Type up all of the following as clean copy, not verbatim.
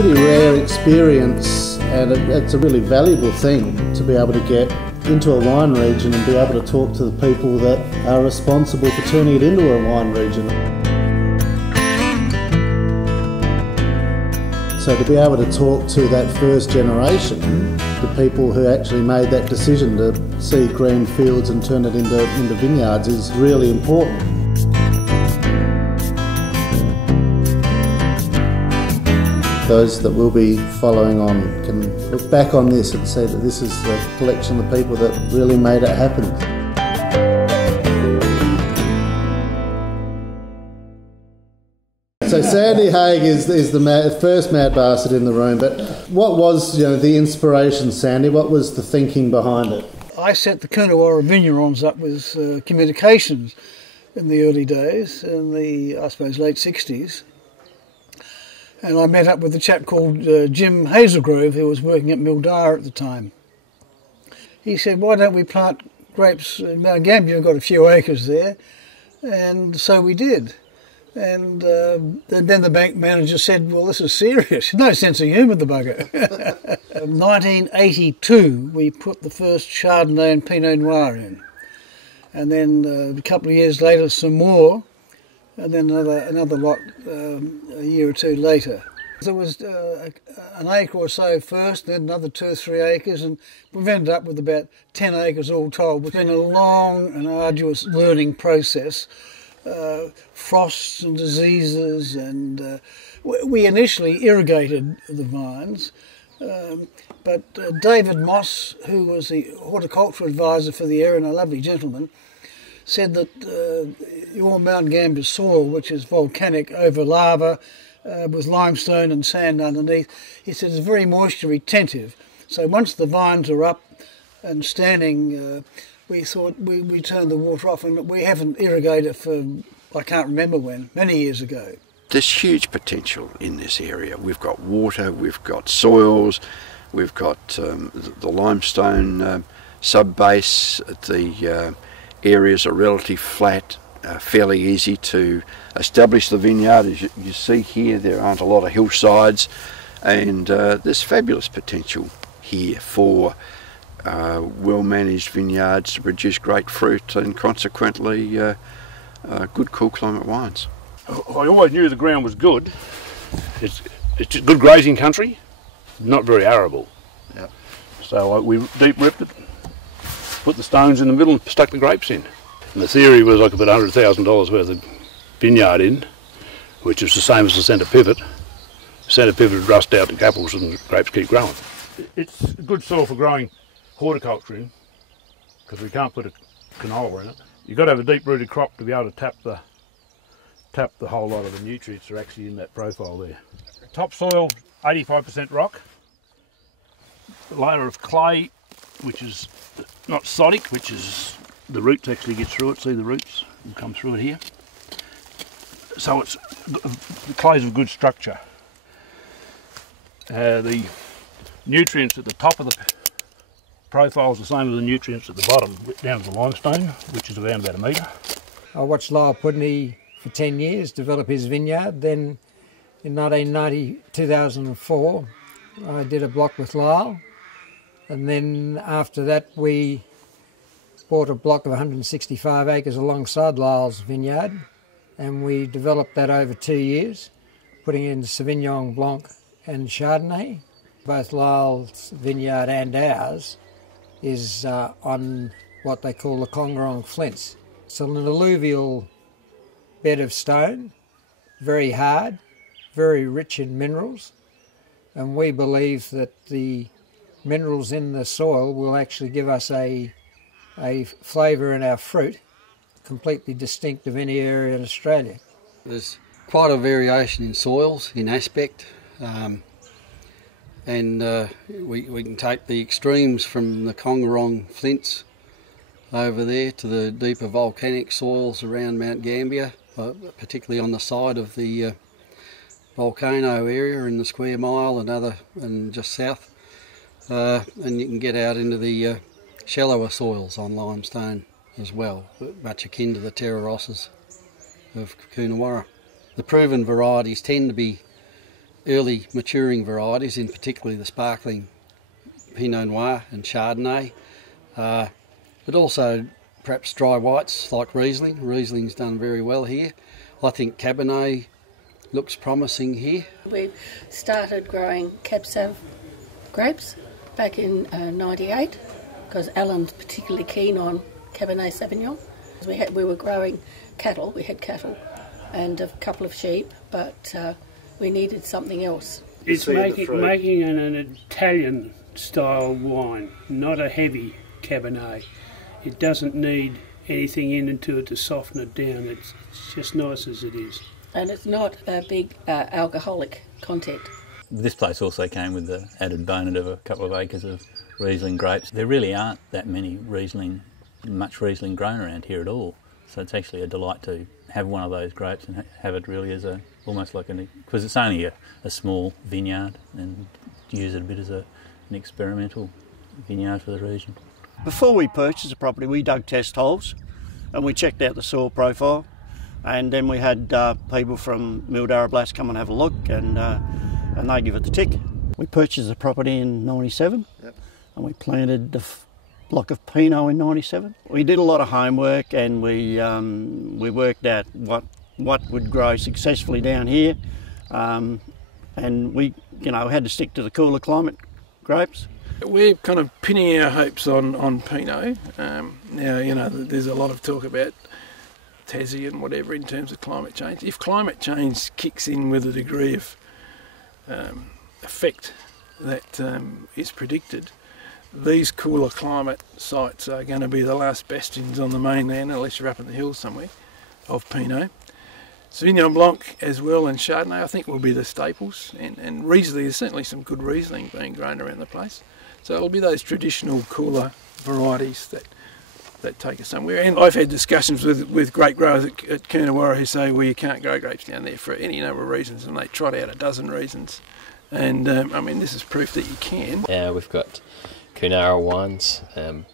pretty rare experience, and it's a really valuable thing to be able to get into a wine region and be able to talk to the people that are responsible for turning it into a wine region. So to be able to talk to that first generation, the people who actually made that decision to see green fields and turn it into vineyards, is really important. Those that will be following on can look back on this and say that this is a collection of people that really made it happen. So Sandy Haig is the first Mad Bastard in the room, but what was the inspiration, Sandy? What was the thinking behind it? I set the Coonawarra vignerons up with communications in the early days, in the, I suppose, late 60s. And I met up with a chap called Jim Hazelgrove, who was working at Mildara at the time. He said, why don't we plant grapes in Mt Gambier? We've got a few acres there. And so we did. And then the bank manager said, well, this is serious. No sense of humour, the bugger. In 1982, we put the first Chardonnay and Pinot Noir in. And then a couple of years later, some more. And then another lot a year or two later. There was an acre or so first, then another 2 or 3 acres, and we've ended up with about 10 acres all told. It's been a long and arduous learning process. Frosts and diseases, and we initially irrigated the vines, but David Moss, who was the horticultural advisor for the area and a lovely gentleman, said that your Mt Gambier soil, which is volcanic over lava with limestone and sand underneath, he said is very moisture retentive. So once the vines are up and standing, we thought we turned the water off, and we haven't irrigated for, I can't remember when, many years ago. There's huge potential in this area. We've got water, we've got soils, we've got the limestone sub-base. The areas are relatively flat, fairly easy to establish the vineyard. As you see here, there aren't a lot of hillsides, and there's fabulous potential here for well-managed vineyards to produce great fruit and consequently good cool climate wines. I always knew the ground was good. It's good grazing country, not very arable. Yep. So we deep ripped it, put the stones in the middle and stuck the grapes in. And the theory was I could put $100,000 worth of vineyard in, which is the same as the centre pivot. The centre pivot would rust out the apples and the grapes keep growing. It's good soil for growing horticulture in, because we can't put a canola in it. You've got to have a deep-rooted crop to be able to tap the whole lot of the nutrients that are actually in that profile there. Topsoil, 85% rock. A layer of clay, which is not sodic, which is the roots actually get through it. See the roots will come through it here. So the clay's of good structure. The nutrients at the top of the profile is the same as the nutrients at the bottom, down to the limestone, which is around about 1 metre. I watched Lyle Pudney for 10 years develop his vineyard. Then in 2004, I did a block with Lyle. And then after that, we bought a block of 165 acres alongside Lyle's vineyard. And we developed that over 2 years, putting in Sauvignon Blanc and Chardonnay. Both Lyle's vineyard and ours is on what they call the Congarong flints. It's an alluvial bed of stone, very hard, very rich in minerals, and we believe that the minerals in the soil will actually give us a flavour in our fruit completely distinct of any area in Australia. There's quite a variation in soils, in aspect. And we can take the extremes from the Congarong flints over there to the deeper volcanic soils around Mt Gambier, particularly on the side of the volcano area in the square mile and just south. And you can get out into the shallower soils on limestone as well, much akin to the terra rossas of Coonawarra. The proven varieties tend to be early maturing varieties, in particularly the sparkling Pinot Noir and Chardonnay, but also perhaps dry whites like Riesling. Riesling's done very well here. I think Cabernet looks promising here. We started growing Cab Sav grapes back in '98 because Alan's particularly keen on Cabernet Sauvignon. We were growing cattle, we had cattle and a couple of sheep, but we needed something else. It's making an Italian style wine, not a heavy Cabernet. It doesn't need anything into it to soften it down. It's just nice as it is. And it's not a big alcoholic content. This place also came with the added bonus of a couple of acres of Riesling grapes. There really aren't that much Riesling grown around here at all. So it's actually a delight to have one of those grapes and have it really as almost like because it's only a small vineyard, and use it a bit as an experimental vineyard for the region. Before we purchased the property, we dug test holes and we checked out the soil profile, and then we had people from Mildara Blast come and have a look, and they give it the tick. We purchased the property in '97, yep, and we planted the block of Pinot in '97. We did a lot of homework, and we worked out what would grow successfully down here, and we had to stick to the cooler climate grapes. We're kind of pinning our hopes on Pinot. Now, there's a lot of talk about Tassie and whatever in terms of climate change. If climate change kicks in with a degree of effect that is predicted, these cooler climate sites are going to be the last bastions on the mainland, unless you're up in the hills somewhere, of Pinot. Sauvignon Blanc as well, and Chardonnay I think will be the staples, and Riesling, there's certainly some good Riesling being grown around the place. So it'll be those traditional cooler varieties that take us somewhere. And I've had discussions with grape growers at Coonawarra who say, well, you can't grow grapes down there for any number of reasons, and they trot out a dozen reasons. And this is proof that you can. We've got Coonawarra wines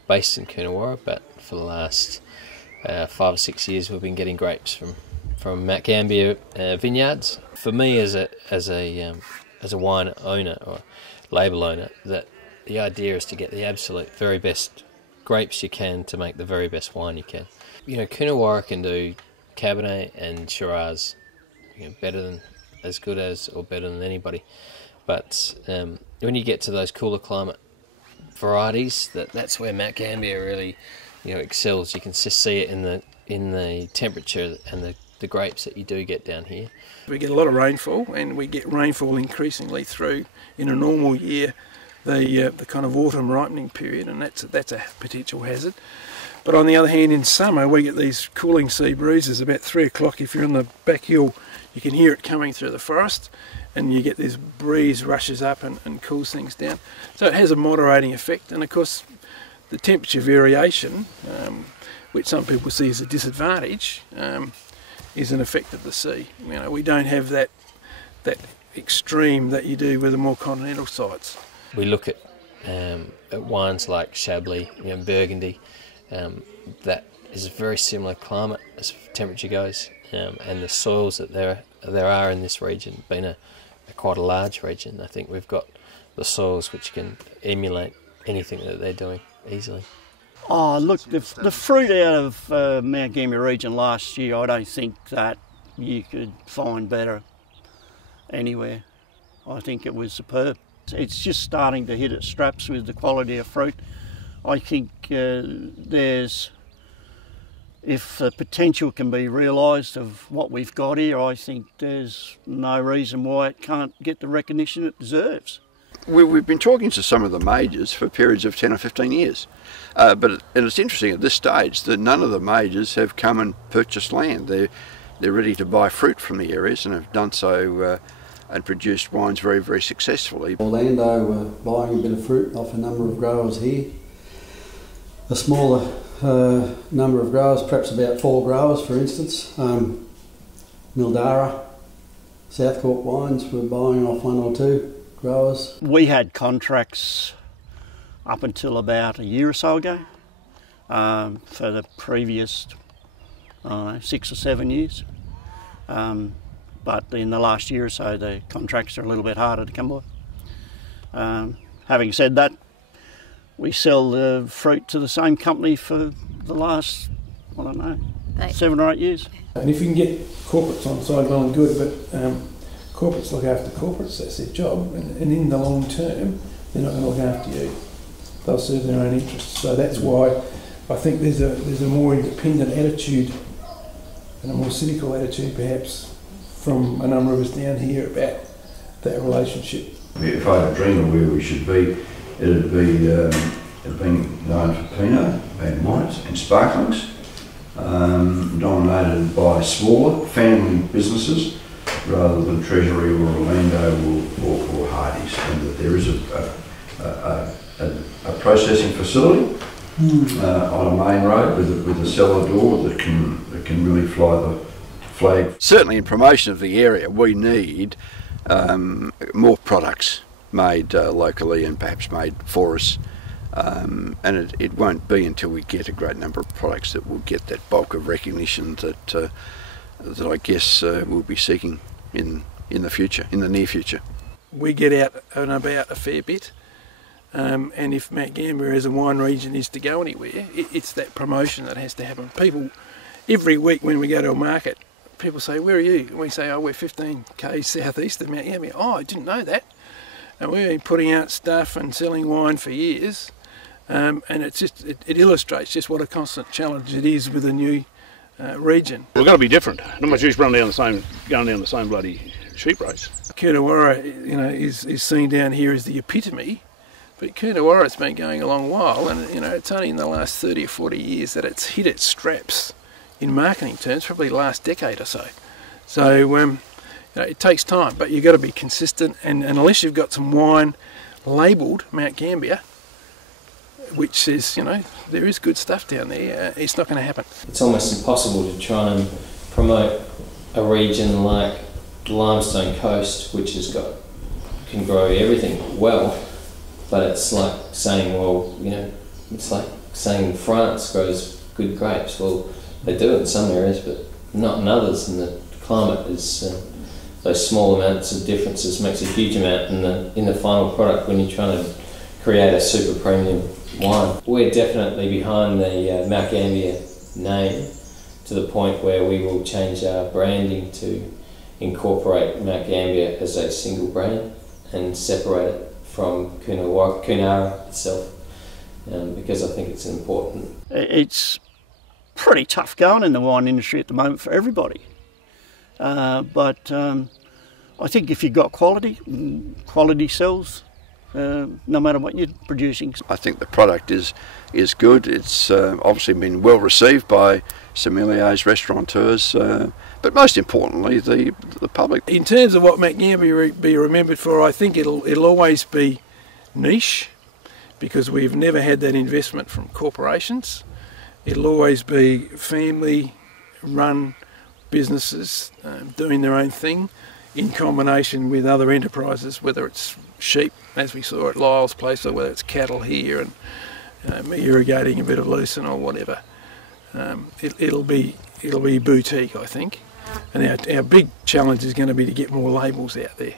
based in Coonawarra, but for the last 5 or 6 years we've been getting grapes from Mt Gambier vineyards. For me as a wine owner or label owner, that the idea is to get the absolute very best grapes you can to make the very best wine you can. Coonawarra can do Cabernet and Shiraz better than, as good as, or better than anybody. But when you get to those cooler climate varieties, that's where Mt Gambier really excels. You can just see it in the temperature and the grapes that you do get down here. We get a lot of rainfall, and we get rainfall increasingly through, in a normal year, the kind of autumn ripening period, and that's a potential hazard. But on the other hand, in summer we get these cooling sea breezes. About 3 o'clock, if you're in the back hill, you can hear it coming through the forest, and you get this breeze rushes up and cools things down. So it has a moderating effect, and of course the temperature variation, which some people see as a disadvantage, is an effect of the sea. We don't have that extreme that you do with the more continental sites. We look at wines like Chablis, Burgundy, that is a very similar climate as temperature goes, and the soils that there are in this region, being a quite a large region, I think we've got the soils which can emulate anything that they're doing easily. Oh, look, the fruit out of Mt Gambier region last year, I don't think that you could find better anywhere. I think it was superb. It's just starting to hit its straps with the quality of fruit. I think if the potential can be realised of what we've got here, I think there's no reason why it can't get the recognition it deserves. We've been talking to some of the majors for periods of 10 or 15 years, and it's interesting at this stage that none of the majors have come and purchased land. They're ready to buy fruit from the areas and have done so and produced wines very, very successfully. Orlando were buying a bit of fruit off a number of growers here. A smaller number of growers, perhaps about 4 growers for instance. Mildara, South Cork Wines were buying off 1 or 2 growers. We had contracts up until about a year or so ago for the previous 6 or 7 years. but in the last year or so the contracts are a little bit harder to come by. Having said that, we sell the fruit to the same company for the last, I don't know, 7 or 8 years. And if you can get corporates on side, well and good, but corporates look after corporates, that's their job, and in the long term they're not going to look after you. They'll serve their own interests. So that's why I think there's a more independent attitude and a more cynical attitude perhaps from a number of us down here about that relationship. If I had a dream of where we should be, it'd be known for Pinot and whites and sparklings, dominated by smaller family businesses rather than Treasury or Orlando or Hardy's, and that there is a processing facility on a main road with a cellar door that can really fly the flag. Certainly in promotion of the area we need more products made locally and perhaps made for us, and it won't be until we get a great number of products that will get that bulk of recognition that I guess we'll be seeking in the future, in the near future. We get out and about a fair bit, and if Mt Gambier as a wine region is to go anywhere, it's that promotion that has to happen. People, every week when we go to a market, people say, "Where are you?" And we say, "Oh, we're 15 k's southeast of Mt Gambier." "Oh, I didn't know that." And we've been putting out stuff and selling wine for years, and it's just it illustrates just what a constant challenge it is with a new region. We're going to be different. Not much use going down the same bloody sheep race. Coonawarra, is seen down here as the epitome, but Coonawarra's been going a long while, and it's only in the last 30 or 40 years that it's hit its straps in marketing terms, probably the last decade or so. So it takes time, but you've got to be consistent, and unless you've got some wine labelled Mt Gambier, which says, there is good stuff down there, it's not going to happen. It's almost impossible to try and promote a region like the Limestone Coast, which can grow everything well, but it's like saying, it's like saying France grows good grapes. Well, they do in some areas, but not in others, and the climate is those small amounts of differences makes a huge amount in the final product when you're trying to create a super premium wine. We're definitely behind the Mt Gambier name to the point where we will change our branding to incorporate Mt Gambier as a single brand and separate it from Coonawarra itself, because I think it's important. It's pretty tough going in the wine industry at the moment for everybody. But I think if you've got quality sells, no matter what you're producing. I think the product is good. It's obviously been well received by sommeliers, restaurateurs, but most importantly the public. In terms of what Mt Gambier be remembered for, I think it'll always be niche, because we've never had that investment from corporations. It'll always be family-run businesses doing their own thing in combination with other enterprises, whether it's sheep, as we saw at Lyle's place, or whether it's cattle here and irrigating a bit of lucerne or whatever. It'll be boutique, I think, and our big challenge is going to be to get more labels out there.